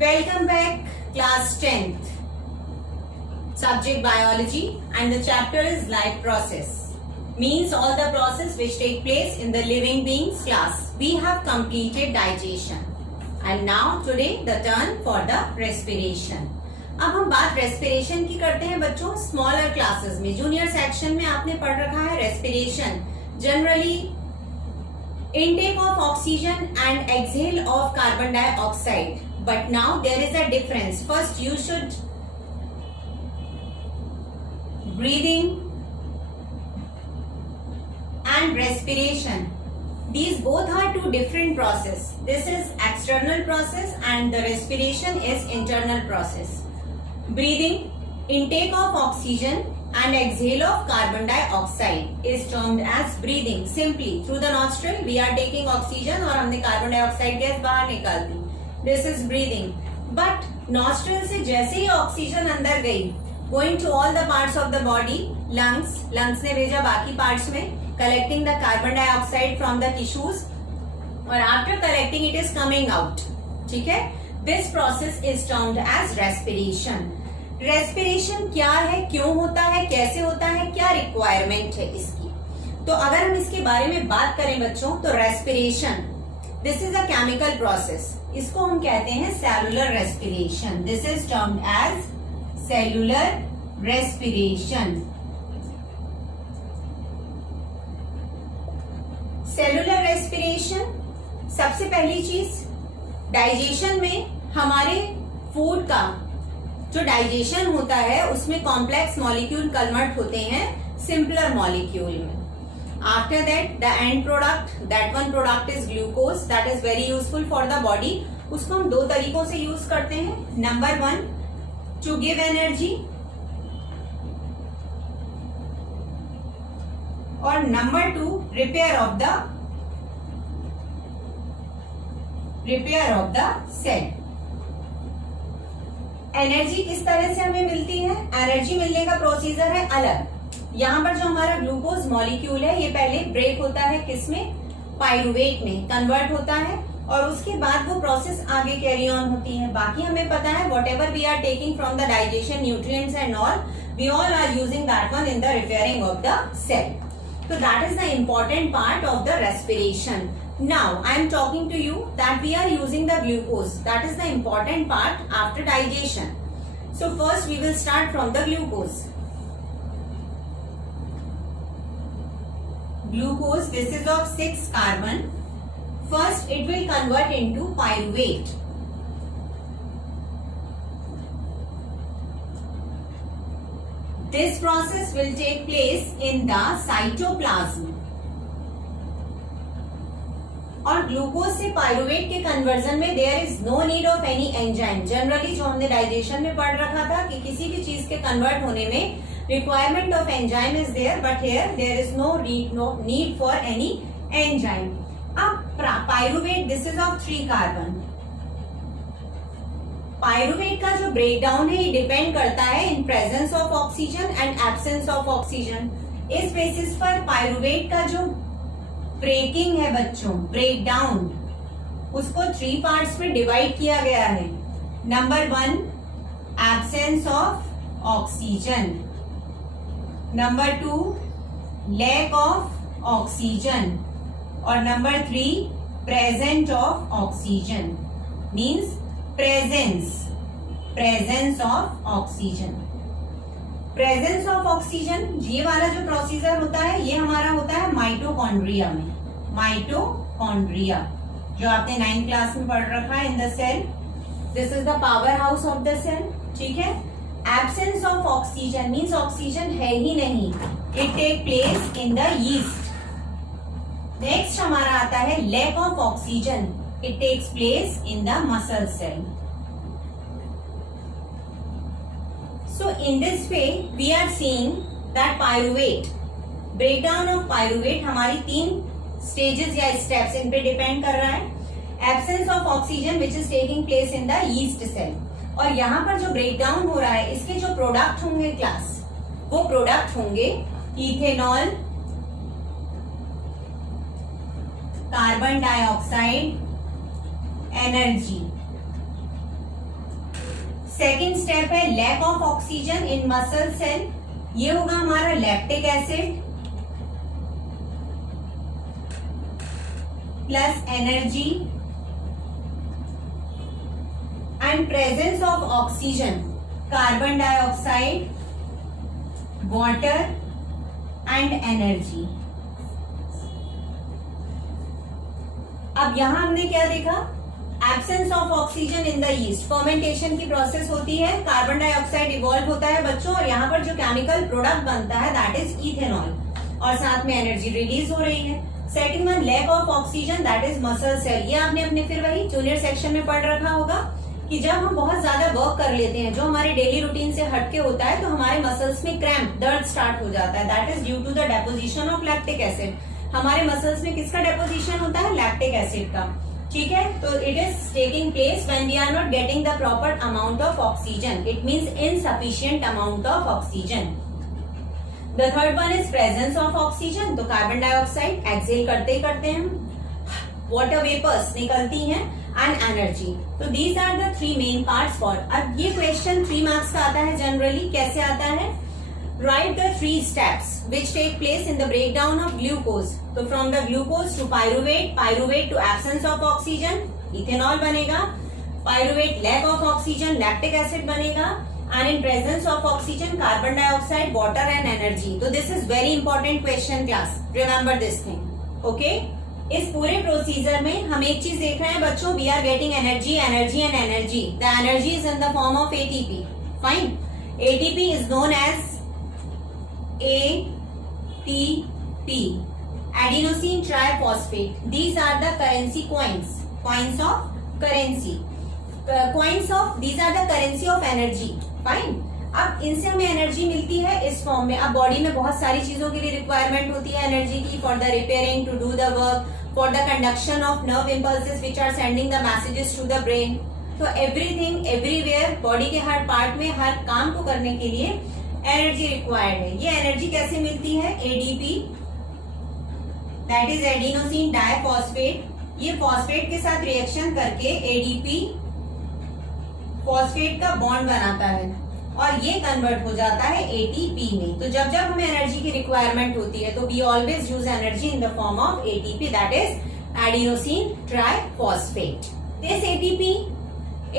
Welcome back, class 10th. Subject biology and the chapter is life process. Means all the process which take place in the living beings class. We have completed digestion. And now today the turn for the respiration. अब हम बात respiration की करते हैं बच्चों smaller classes में. Junior section में आपने पढ़ रखा है respiration generally intake of oxygen and exhale of carbon dioxide. But now there is a difference. First you should breathing and respiration. These both are two different process. This is external process and the respiration is internal process. Breathing, intake of oxygen and exhale of carbon dioxide is termed as breathing. Simply through the nostril we are taking oxygen और हमने carbon dioxide gas बाहर निकाल दी. This is breathing. But nostril से जैसे ही oxygen अंदर गई, going to all the parts of the body, lungs ने भेजा बाकी parts में, collecting the carbon dioxide from the tissues, और after collecting it is coming out. ठीक है? This process is termed as respiration. Respiration क्या है, क्यों होता है, कैसे होता है, क्या रिक्वायरमेंट है इसकी. तो अगर हम इसके बारे में बात करें बच्चों तो respiration this is a chemical process. इसको हम कहते हैं cellular respiration. This is termed as cellular respiration. Cellular respiration सबसे पहली चीज डाइजेशन में हमारे फूड का जो डाइजेशन होता है उसमें कॉम्प्लेक्स मॉलिक्यूल कन्वर्ट होते हैं सिंपलर मॉलिक्यूल में. After that the end product, that one product is glucose, that is very useful for the body. उसको हम दो तरीकों से यूज करते हैं. Number one to give energy और number two repair of the cell. Energy किस तरह से हमें मिलती है, एनर्जी मिलने का प्रोसीजर है अलग. यहाँ पर जो हमारा ग्लूकोज मॉलिक्यूल है ये पहले ब्रेक होता है किसमें, पाइरुवेट में कन्वर्ट होता है और उसके बाद वो प्रोसेस आगे कैरी ऑन होती है. बाकी हमें पता है whatever we are taking from the digestion nutrients and all, we all are using that one in the repairing of the cell. So that is the important part of the respiration. Now I am talking to you that we are using the glucose. That is the important part after digestion. So first we will start from the glucose. Glucose, this is of 6 carbon. First it will convert into pyruvate. This process will take place in the cytoplasm. और glucose से pyruvate के conversion में there is no need of any enzyme. Generally जो हमने digestion में पढ़ रखा था कि किसी भी चीज के कन्वर्ट होने में requirement of enzyme is there, but here there is no need for any enzyme. अब pyruvate this is of 3 carbon. Pyruvate का जो ब्रेकडाउन है ये डिपेंड करता है in presence of oxygen and absence of oxygen. इस बेसिस पर pyruvate का जो ब्रेकिंग है बच्चों, ब्रेकडाउन, उसको 3 पार्ट्स में डिवाइड किया गया है. Number 1 absence of oxygen, number 2 lack of oxygen और number 3 present of oxygen. Means presence of oxygen. Presence of oxygen ये वाला जो प्रोसीजर होता है ये हमारा होता है माइटोकॉन्ड्रिया में. माइटोकॉन्ड्रिया जो आपने 9th क्लास में पढ़ रखा है in the cell. This is the power house of the cell. ठीक है. Absence of oxygen means oxygen है ही नहीं, it take place in the yeast. Next हमारा आता है lack of oxygen, it takes place in the muscle cell. So in this way we are seeing that pyruvate, breakdown of pyruvate हमारी 3 stages या steps इन पे depend कर रहा है. Absence of oxygen which is taking place in the yeast cell. और यहाँ पर जो ब्रेकडाउन हो रहा है इसके जो प्रोडक्ट होंगे क्लास, वो प्रोडक्ट होंगे ethanol, carbon dioxide, energy. Second step है lack of oxygen in muscle cell, ये होगा हमारा lactic acid plus energy and presence of oxygen, carbon dioxide, water and energy. अब यहां हमने क्या देखा, absence of oxygen in the yeast, fermentation की प्रोसेस होती है, कार्बन डाइऑक्साइड इवॉल्व होता है बच्चों, और यहाँ पर जो केमिकल प्रोडक्ट बनता है दैट इज इथेनॉल, और साथ में एनर्जी रिलीज हो रही है। Second one lack of oxygen that is muscle cell, ये आपने अपने फिर वही जूनियर सेक्शन में पढ़ रखा होगा कि जब हम बहुत ज्यादा वर्क कर लेते हैं जो हमारे डेली रूटीन से हटके होता है तो हमारे मसल्स में क्रैम्प, दर्द स्टार्ट हो जाता है, that is due to the deposition of lactic acid. हमारे मसल्स में किसका डेपोजिशन होता है, लैक्टिक एसिड का, ठीक है। तो it is taking place when we are not getting the proper amount of oxygen, it means insufficient amount of oxygen. The third one is presence of oxygen, तो carbon dioxide excel करते ही करते हैं, water vapours निकलती हैं and energy. तो these are the three main parts for. अब ये क्वेश्चन 3 मार्क्स का आता है जनरली, कैसे आता है, right the 3 steps which take place in the breakdown of glucose. तो from the glucose to pyruvate, pyruvate to absence of oxygen, ethanol बनेगा, pyruvate lack of oxygen, lactic acid बनेगा, and in presence of oxygen carbon dioxide, water and energy. So this is very important question class, remember this thing, okay? इस पूरे procedure में हम एक चीज देख रहे हैं बच्चों, we are getting energy, energy and energy, the energy is in the form of ATP, fine. ATP is known as ATP, adenosine triphosphate, these are the currency coins, coins of currency, coins of, these are the currency of energy, fine. अब इनसे हमें energy मिलती है इस form में। अब body में बहुत सारी चीजों के लिए रिक्वायरमेंट होती है एनर्जी की, for the repairing, to do the work, for the conduction of nerve impulses which are sending the messages to the brain. तो एवरीथिंग एवरीवेयर, बॉडी के हर पार्ट में हर काम को करने के लिए एनर्जी रिक्वायर्ड है। ये एनर्जी कैसे मिलती है, ADP that is adenosine diphosphate, ये फॉस्फेट के साथ रिएक्शन करके एडीपी फॉस्फेट का बॉन्ड बनाता है और ये कन्वर्ट हो जाता है एटीपी में। तो जब जब हमें एनर्जी की रिक्वायरमेंट होती है तो we always use energy in the form of ATP that is adenosine triphosphate. This ATP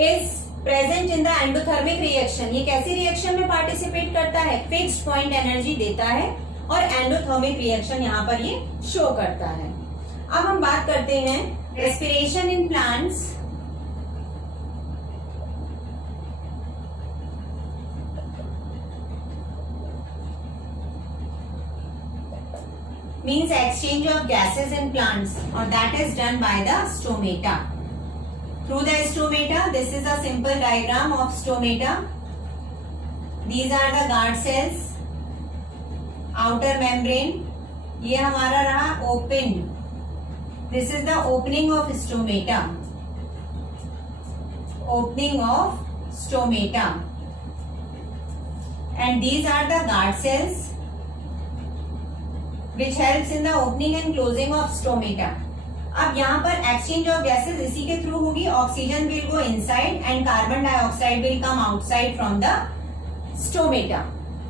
is present in the endothermic reaction, ये कैसी रिएक्शन में पार्टिसिपेट करता है, फिक्स्ड पॉइंट एनर्जी देता है और एंडोथर्मिक रिएक्शन यहाँ पर ये शो करता है। अब हम बात करते हैं respiration in plants. Means exchange of gases in plants, or that is done by the stomata. Through the stomata, this is a simple diagram of stomata. These are the guard cells, outer membrane. ये हमारा रहा open. This is the opening of stomata. Opening of stomata. And these are the guard cells, which helps in the opening and closing of stomata. अब यहाँ पर exchange of gases इसी के through होगी, oxygen will go inside and carbon dioxide will come outside from the stomata.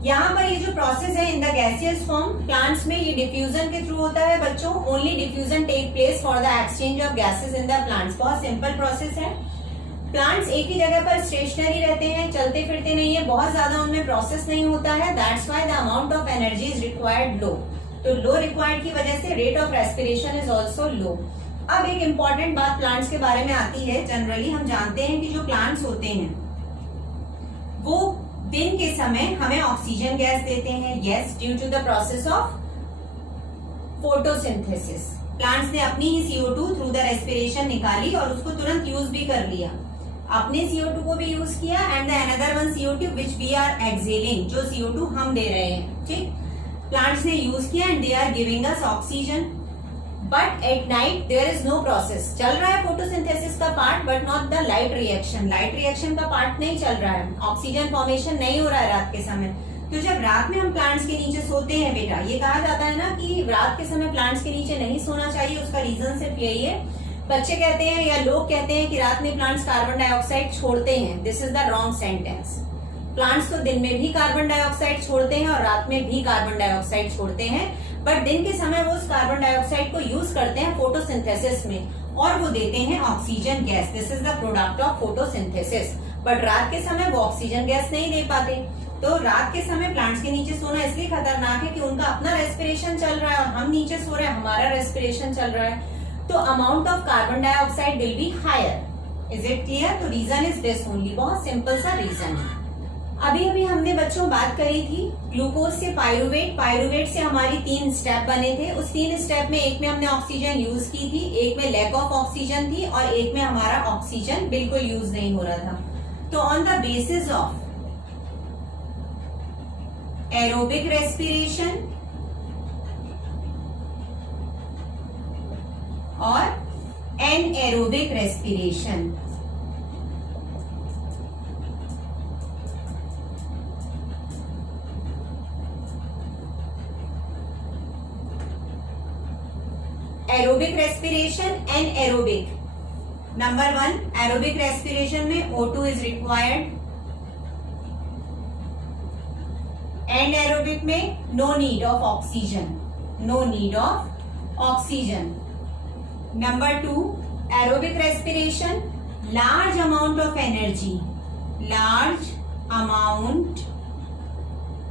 यहाँ पर ये जो प्रोसेस है in the gaseous form, plants में ये डिफ्यूजन के थ्रू होता है बच्चों, only diffusion take place for the exchange of gases in the plants. बहुत सिंपल प्रोसेस है, प्लांट्स एक ही जगह पर स्टेशनरी रहते हैं, चलते फिरते नहीं है, बहुत ज्यादा उनमें प्रोसेस नहीं होता है, that's why the amount of energy is required low. तो लो रिक्वायर्ड की वजह से rate of respiration is also low. अब एक इम्पॉर्टेंट बात प्लांट्स के बारे में आती है, जनरली हम जानते हैं कि जो प्लांट्स होते हैं वो दिन के समय हमें ऑक्सीजन गैस देते हैं, yes, due to the process of photosynthesis. Plants ने अपनी ही CO2 थ्रू द रेस्पिरेशन निकाली और उसको तुरंत यूज भी कर लिया, अपने CO2 को भी यूज किया and the another one CO2 which we are exceling, जो CO2 हम दे रहे हैं, ठीक, प्लांट्स ने यूज किया and they are giving us oxygen. But at night there is no process, चल रहा है फोटोसिंथेसिस का part but not the light reaction, light reaction का पार्ट नहीं चल रहा है, ऑक्सीजन फॉर्मेशन नहीं हो रहा है रात के समय। तो जब रात में हम प्लांट्स के नीचे सोते हैं बेटा, ये कहा जाता है ना कि रात के समय प्लांट्स के नीचे नहीं सोना चाहिए, उसका रीजन सिर्फ यही है बच्चे कहते हैं या लोग कहते हैं कि रात में प्लांट्स कार्बन डाइऑक्साइड छोड़ते हैं। This is the wrong sentence. Plants तो दिन में भी कार्बन डाइऑक्साइड छोड़ते हैं और रात में भी कार्बन डाइऑक्साइड छोड़ते हैं, बट दिन के समय वो उस कार्बन डाइऑक्साइड को यूज करते हैं फोटोसिंथेसिस में और वो देते हैं oxygen gas. This is the product of photosynthesis. But रात के समय वो ऑक्सीजन गैस नहीं दे पाते। तो रात के समय प्लांट्स के नीचे सोना इसलिए खतरनाक है कि उनका अपना रेस्पिरेशन चल रहा है और हम नीचे सो रहे हैं, हमारा रेस्पिरेशन चल रहा है, तो amount of carbon dioxide will be higher. Is it clear? तो रीजन इज दिस ओनली। बहुत सिंपल सा रीजन है। अभी अभी हमने बच्चों बात करी थी ग्लूकोज से पायरुवेट, पायरुवेट से हमारी 3 स्टेप बने थे। उस 3 स्टेप में एक में हमने ऑक्सीजन यूज की थी, एक में लैक ऑफ ऑक्सीजन थी और एक में हमारा ऑक्सीजन बिल्कुल यूज नहीं हो रहा था। तो on the basis of aerobic respiration और anaerobic respiration, aerobic respiration, anaerobic. Number 1, aerobic respiration में O2 इज रिक्वायर्ड, एनएरोबिक में no need of oxygen, no need of oxygen. Number 2, aerobic respiration, large amount of energy, large amount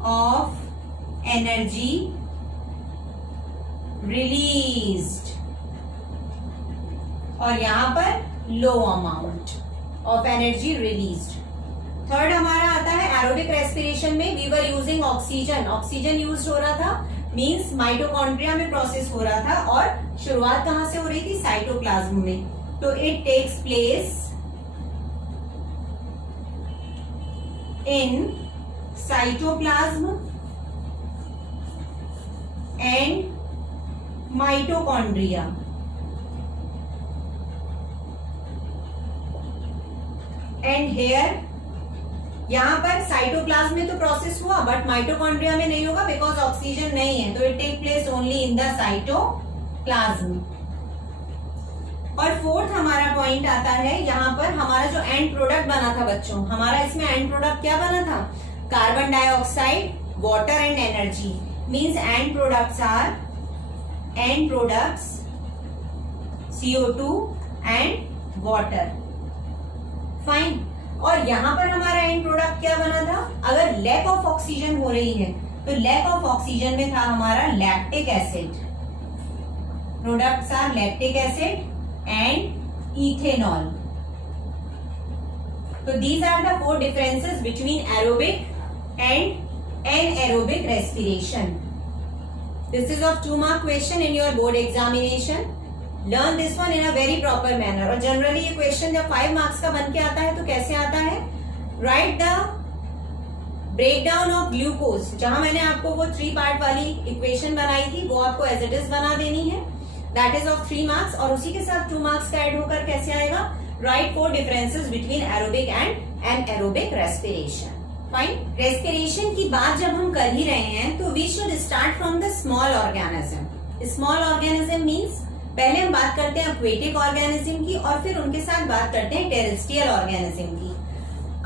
of energy released, और यहां पर low amount of energy released. Third हमारा आता है aerobic respiration में we were using oxygen, oxygen use हो रहा था, मींस माइटोकॉन्ड्रिया में प्रोसेस हो रहा था और शुरुआत कहां से हो रही थी? साइटोप्लाज्म में। तो it takes place in cytoplasm and mitochondria. And here, यहां पर साइटोप्लाज्म में तो प्रोसेस हुआ बट माइटोकॉन्ड्रिया में नहीं होगा बिकॉज ऑक्सीजन नहीं है, तो it take place only in the cytoplasm. और फोर्थ हमारा पॉइंट आता है, यहां पर हमारा जो एंड प्रोडक्ट बना था बच्चों, हमारा इसमें एंड प्रोडक्ट क्या बना था? Carbon dioxide, water and energy. Means end products are end products CO2 and water. Fine. और यहां पर हमारा एंड प्रोडक्ट क्या बना था? अगर लैक ऑफ ऑक्सीजन हो रही है तो लैक ऑफ ऑक्सीजन में था हमारा lactic acid. Products are lactic acid and ethanol. तो these are the 4 differences between aerobic and anaerobic respiration. This is of 2 mark question in your board examination. Learn this one in a very proper manner. और generally ये question जब 5 marks का बन के आता है तो कैसे आता है? Right the breakdown of glucose. जहां मैंने आपको वो 3 पार्ट वाली इक्वेशन बनाई थी वो आपको एज इट इज बना देनी है, दैट इज ऑफ 3 मार्क्स। और उसी के साथ 2 मार्क्स का ऐड होकर कैसे आएगा? Right 4 differences between aerobic and anaerobic respiration. Fine. Respiration की बात जब हम कर ही रहे हैं तो we should start from the small organism. Small organism means पहले हम बात करते हैं एक्वेटिक ऑर्गेनिज्म की और फिर उनके साथ बात करते हैं टेरेस्ट्रियल ऑर्गेनिज्म की।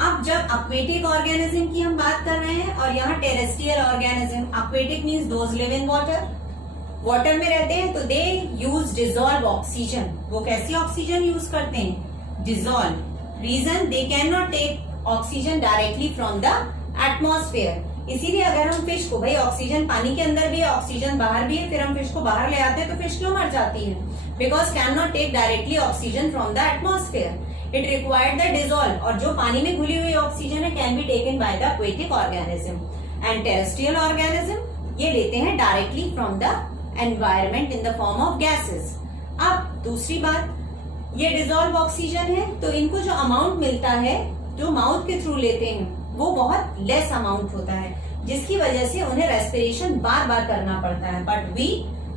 अब जब एक्वेटिक ऑर्गेनिज्म की हम बात कर रहे हैं और यहाँ terrestrial organism, aquatic means those live in water, water में रहते हैं, तो दे यूज डिजोल्व ऑक्सीजन। वो कैसी ऑक्सीजन यूज करते हैं? Dissolve. Reason, they can not take oxygen directly from the atmosphere. इसीलिए अगर हम फिश को, भाई ऑक्सीजन पानी के अंदर भी है, ऑक्सीजन बाहर भी है, फिर हम फिश को बाहर ले आते हैं तो फिश क्यों मर जाती है? Because can not take directly oxygen from the atmosphere, it required the dissolve. और जो पानी में घुली हुई ऑक्सीजन है can be taken by the aquatic organism. And terrestrial organism ये लेते हैं directly from the environment in the form of gases. अब दूसरी बात, ये डिजोल्व ऑक्सीजन है तो इनको जो अमाउंट मिलता है जो माउथ के थ्रू लेते हैं वो बहुत लेस अमाउंट होता है, जिसकी वजह से उन्हें रेस्पिरेशन बार बार करना पड़ता है। But we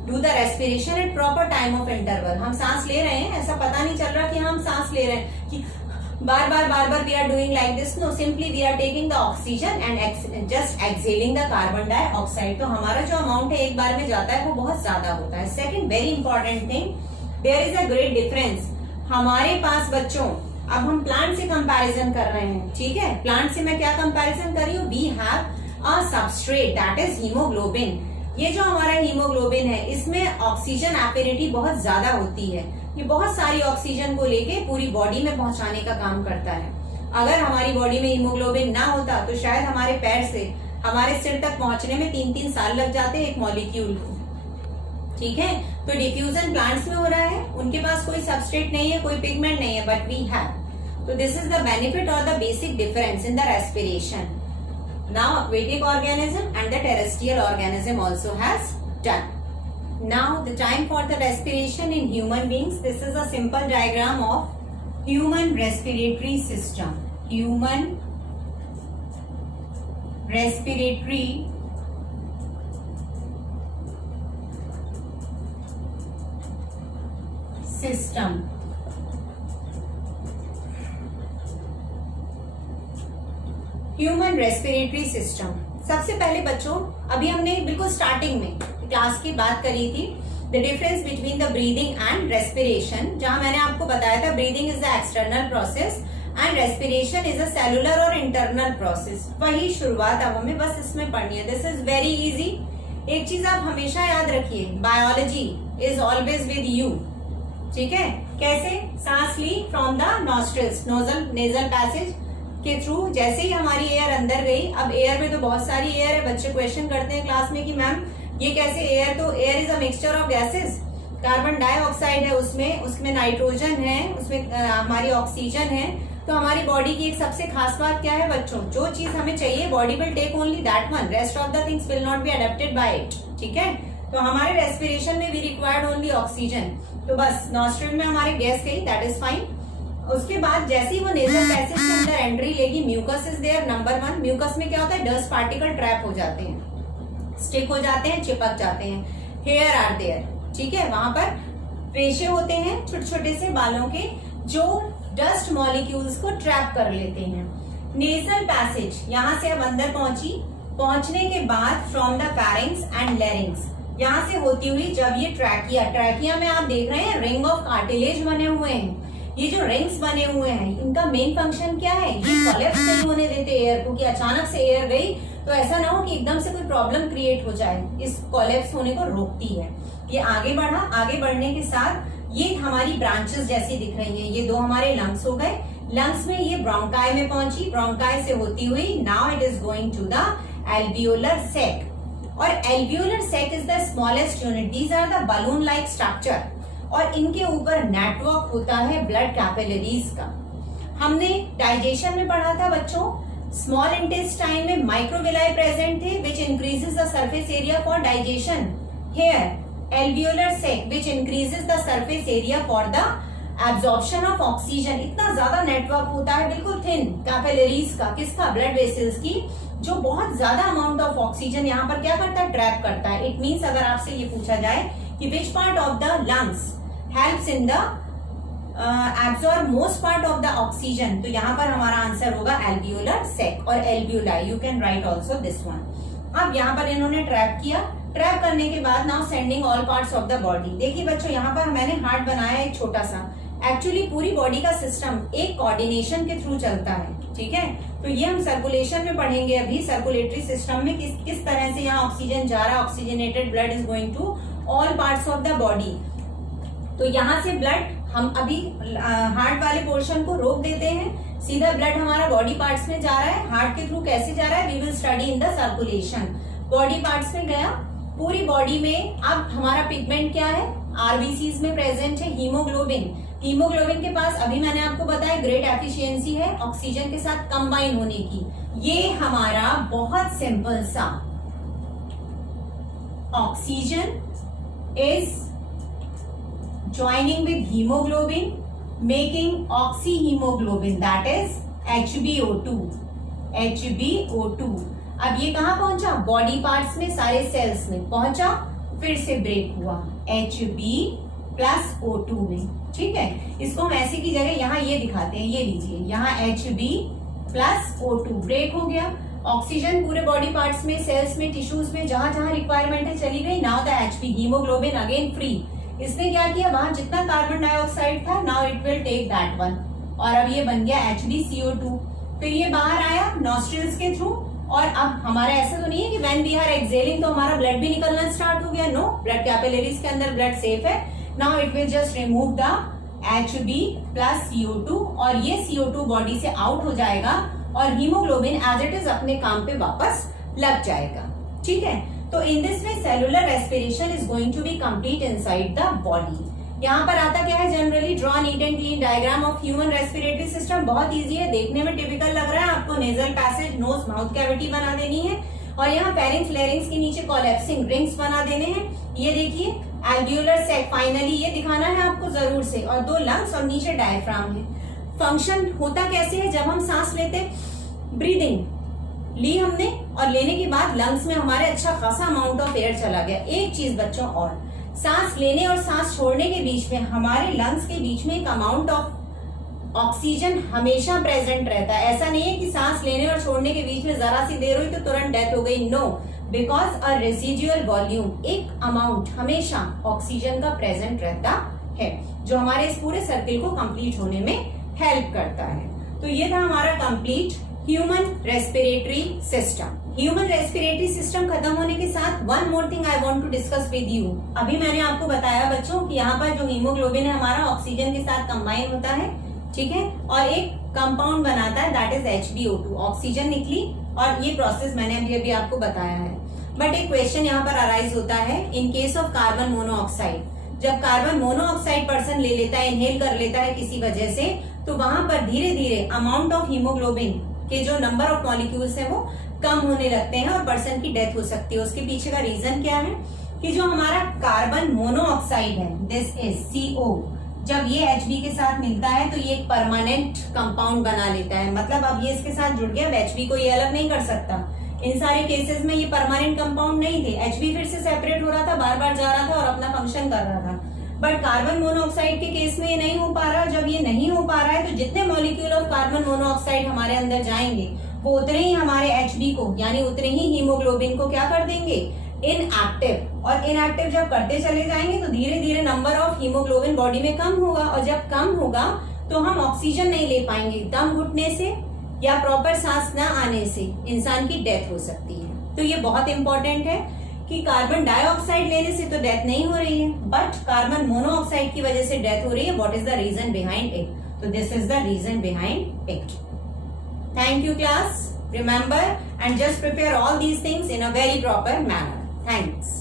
do the respiration at proper time of interval. हम सांस ले रहे हैं, ऐसा पता नहीं चल रहा कि हम सांस ले रहे हैं कि बार बार we are doing like this. No, simply we are taking the oxygen and just exhaling the carbon dioxide. तो हमारा जो अमाउंट है एक बार में जाता है वो बहुत ज्यादा होता है। Second very important thing, there is a great difference. हमारे पास बच्चों, अब हम प्लांट से कंपैरिजन कर रहे हैं, ठीक है। प्लांट से मैं क्या कंपैरिजन कर रही हूँ, we have a substrate that is haemoglobin. ये जो हमारा हीमोग्लोबिन है, इसमें ऑक्सीजन एफिनिटी बहुत ज्यादा होती है। ये बहुत सारी ऑक्सीजन को लेके पूरी बॉडी में पहुंचाने का काम करता है। अगर हमारी बॉडी में हीमोग्लोबिन ना होता तो शायद हमारे पैर से हमारे सिर तक पहुंचने में 3-3 साल लग जाते एक मॉलिक्यूल को, ठीक है। तो डिफ्यूजन प्लांट्स में हो रहा है, उनके पास कोई सबस्ट्रेट नहीं है, कोई पिगमेंट नहीं है, बट वी हैव। तो दिस इज द बेनिफिट और the basic difference in the respiration. Now aquatic organism and the terrestrial organism also has done. Now the time for the respiration in human beings. This is a simple diagram of human respiratory system. Human respiratory system. Human respiratory system. सबसे पहले बच्चों, अभी हमने बिल्कुल starting में class की बात करी थी, the difference between the breathing and respiration, जहां मैंने आपको बताया था breathing is the external process and respiration is a cellular और इंटरनल प्रोसेस। वही शुरुआत अब हमें बस इसमें पढ़नी है। This is very easy. एक चीज आप हमेशा याद रखिए, biology is always with you, ठीक है। कैसे? सांस ली from the nostrils, nozzle nasal passage के थ्रू, जैसे ही हमारी एयर अंदर गई। अब एयर में तो बहुत सारी एयर है, बच्चे क्वेश्चन करते हैं क्लास में कि मैम ये कैसे एयर, तो air is a mixture of gases. Carbon dioxide है उसमें नाइट्रोजन है, उसमें हमारी ऑक्सीजन है। तो हमारी बॉडी की एक सबसे खास बात क्या है बच्चों, जो चीज हमें चाहिए body will take only that one, rest of the things will not be adapted by it, ठीक है। तो हमारे रेस्पिरेशन में वी रिक्वायर्ड ओनली ऑक्सीजन। तो बस नॉस्ट्रिल में हमारे गैस गई, दैट इज फाइन। उसके बाद जैसे ही वो नेजल पैसेज के अंदर एंट्री लेगी, mucus is there, number 1। Mucus में क्या होता है, डस्ट पार्टिकल ट्रैप हो जाते हैं, स्टिक हो जाते हैं, चिपक जाते हैं। हेयर आर देयर, ठीक है। वहां पर रेशे होते हैं छोटे छोटे से बालों के, जो डस्ट मॉलिक्यूल्स को ट्रैप कर लेते हैं। नेजल पैसेज, यहां से अब अंदर पहुंचने के बाद फ्रॉम द फैरिंग्स एंड लैरिंग्स, यहां से होती हुई जब ये ट्रैकिया में आप देख रहे हैं रिंग ऑफ कार्टिलेज बने हुए हैं। ये जो रिंग्स बने हुए हैं, इनका मेन फंक्शन क्या है, ये कोलैप्स नहीं होने देते एयर को, कि अचानक से एयर गई तो ऐसा ना हो कि एकदम से कोई प्रॉब्लम क्रिएट हो जाए, इस कोलैप्स होने को रोकती है। ये आगे बढ़ा, आगे बढ़ने के साथ ये हमारी ब्रांचेस जैसी दिख रही हैं। ये 2 हमारे लंग्स हो गए, लंग्स में ये ब्रोंकाई में पहुंची, ब्रोंकाई से होती हुई now it is going to the alveolar sac. और alveolar sac is the smallest unit, these are the balloon like structure, और इनके ऊपर नेटवर्क होता है ब्लड कैपिलरीज का। हमने डाइजेशन में पढ़ा था बच्चों, स्मॉल इंटेस्टाइन में माइक्रोविलाई प्रेजेंट थे which increases the surface area for digestion. Here alveolar sac which increases the surface area for the absorption of oxygen. इतना ज्यादा नेटवर्क होता है बिल्कुल थिन कैपिलरीज का, किसका, ब्लड वेसल्स की, जो बहुत ज्यादा अमाउंट ऑफ ऑक्सीजन यहाँ पर क्या करता है, ट्रैप करता है। इट मीन्स अगर आपसे ये पूछा जाए कि which part of the lungs helps in the absorb most part of the oxygen, तो यहाँ पर हमारा आंसर होगा एल्वियोलर सैक और alveoli. You can write also this one. अब यहाँ पर इन्होंने ट्रैप किया, ट्रैप करने के बाद now sending all parts of the body. देखिए बच्चों, यहाँ पर मैंने हार्ट बनाया एक छोटा सा, एक्चुअली पूरी बॉडी का सिस्टम एक कोऑर्डिनेशन के थ्रू चलता है, ठीक है। तो ये हम सर्कुलेशन में पढ़ेंगे अभी, सर्कुलेटरी सिस्टम में किस तरह से यहाँ ऑक्सीजन जा रहा है, oxygenated blood is going to all parts of the body. तो यहाँ से ब्लड हम अभी हार्ट वाले पोर्शन को रोक देते हैं, सीधा ब्लड हमारा बॉडी पार्ट्स में जा रहा है। हार्ट के थ्रू कैसे जा रहा है, we will study in the circulation. Body parts में गया, पूरी बॉडी में अब हमारा पिगमेंट क्या है, आरबीसीज में प्रेजेंट है हीमोग्लोबिन। हीमोग्लोबिन के पास अभी मैंने आपको बताया ग्रेट एफिशिएंसी है ऑक्सीजन के साथ कंबाइन होने की। ये हमारा बहुत सिंपल सा oxygen is joining with hemoglobin making oxyhemoglobin, that is HbO2। HbO2 अब ये कहाँ पहुंचा, बॉडी पार्ट्स में, सारे सेल्स में पहुंचा, फिर से ब्रेक हुआ Hb+O2 में, ठीक है। इसको हम ऐसे की जगह यहाँ ये दिखाते हैं, ये लीजिए, यहाँ Hb+O2 ब्रेक हो गया। ऑक्सीजन पूरे बॉडी पार्ट्स में, सेल्स में, टिश्यूज में, जहां जहां रिक्वायरमेंट है चली गई। Now the Hb haemoglobin again free, इसने क्या किया, वहां जितना कार्बन डाइऑक्साइड था, now it will take that one, और अब ये बन गया HbCO2। फिर ये बाहर आया नॉस्ट्रिल्स के थ्रू, और अब हमारा ऐसा तो नहीं है कि व्हेन वी आर एक्सहेलिंग तो हमारा ब्लड भी निकलना स्टार्ट हो गया। नो, ब्लड कैपिलरीज के अंदर ब्लड सेफ है। Now it will just remove the Hb plus CO2, और ये CO2 बॉडी से आउट हो जाएगा और हीमोग्लोबिन एज इट इज अपने काम पे वापस लग जाएगा। ठीक है, तो in this way cellular respiration is going to be complete inside the body. यहाँ पर आता क्या है, generally draw neat and clean diagram of human respiratory system. बहुत इजी है, देखने में टिपिकल लग रहा है आपको। Nasal passage, nose, mouth cavity बना देनी है, और यहाँ फेरिंक्स लेरिंक्स के नीचे कोलैप्सिंग रिंग्स बना देने हैं। ये देखिए एल्वियोलर सैक, फाइनली ये दिखाना है आपको जरूर से, और 2 लंग्स और नीचे डायफ्राम है। फंक्शन होता कैसे है, जब हम सांस लेते, ब्रीदिंग ली हमने, और लेने के बाद लंग्स में हमारे अच्छा खासा अमाउंट ऑफ एयर चला गया। एक चीज बच्चों और, सांस लेने और सांस छोड़ने के बीच में, हमारे लंग्स के बीच में एक अमाउंट ऑफ ऑक्सीजन हमेशा प्रेजेंट रहता है। ऐसा नहीं है कि सांस लेने और छोड़ने के बीच में जरा सी देर हुई तो तुरंत डेथ हो गई। No, because a residual volume, एक अमाउंट हमेशा ऑक्सीजन का प्रेजेंट रहता है, जो हमारे इस पूरे सर्किल को कंप्लीट होने में हेल्प करता है। तो ये था हमारा complete human respiratory system. Human respiratory system खत्म होने के साथ one more thing I want to discuss with you. अभी मैंने आपको बताया बच्चों कि यहाँ पर जो हीमोग्लोबिन है हमारा ऑक्सीजन के साथ कंबाइन होता है, ठीक है, और एक कंपाउंड बनाता है दैट इज HbO2। ऑक्सीजन निकली, और ये प्रोसेस मैंने अभी आपको बताया है। बट एक क्वेश्चन यहाँ पर अराइज होता है in case of carbon monoxide. जब कार्बन मोनोऑक्साइड पर्सन ले लेता है, इनहेल कर लेता है किसी वजह से, तो वहां पर धीरे धीरे अमाउंट ऑफ हीमोग्लोबिन के जो नंबर ऑफ मॉलिक्यूल्स है वो कम होने लगते हैं और पर्सन की डेथ हो सकती है। उसके पीछे का रीजन क्या है कि जो हमारा कार्बन मोनोऑक्साइड है, दिस इज CO, जब ये Hb के साथ मिलता है तो ये एक परमानेंट कंपाउंड बना लेता है। मतलब अब ये इसके साथ जुड़ गया, Hb को ये अलग नहीं कर सकता। इन सारे केसेस में ये परमानेंट कंपाउंड नहीं थे, Hb फिर से सेपरेट हो रहा था, बार बार जा रहा था और अपना फंक्शन कर रहा था। बट कार्बन मोनोऑक्साइड के केस में ये नहीं हो पा रहा। जब ये नहीं हो पा रहा है तो जितने मॉलिक्यूल ऑफ कार्बन मोनोऑक्साइड हमारे अंदर जाएंगे वो उतने ही हमारे Hb को, यानी उतने ही हीमोग्लोबिन को क्या कर देंगे, इनएक्टिव। और इनएक्टिव जब करते चले जाएंगे तो धीरे धीरे नंबर ऑफ हीमोग्लोबिन बॉडी में कम होगा, और जब कम होगा तो हम ऑक्सीजन नहीं ले पाएंगे। दम घुटने से या प्रॉपर सांस न आने से इंसान की डेथ हो सकती है। तो ये बहुत इंपॉर्टेंट है कि कार्बन डाइऑक्साइड लेने से तो डेथ नहीं हो रही है, बट कार्बन मोनोऑक्साइड की वजह से डेथ हो रही है। What is the reason behind it? तो this is the reason behind it. Thank you class. Remember and just prepare all these things in a very proper manner. Thanks.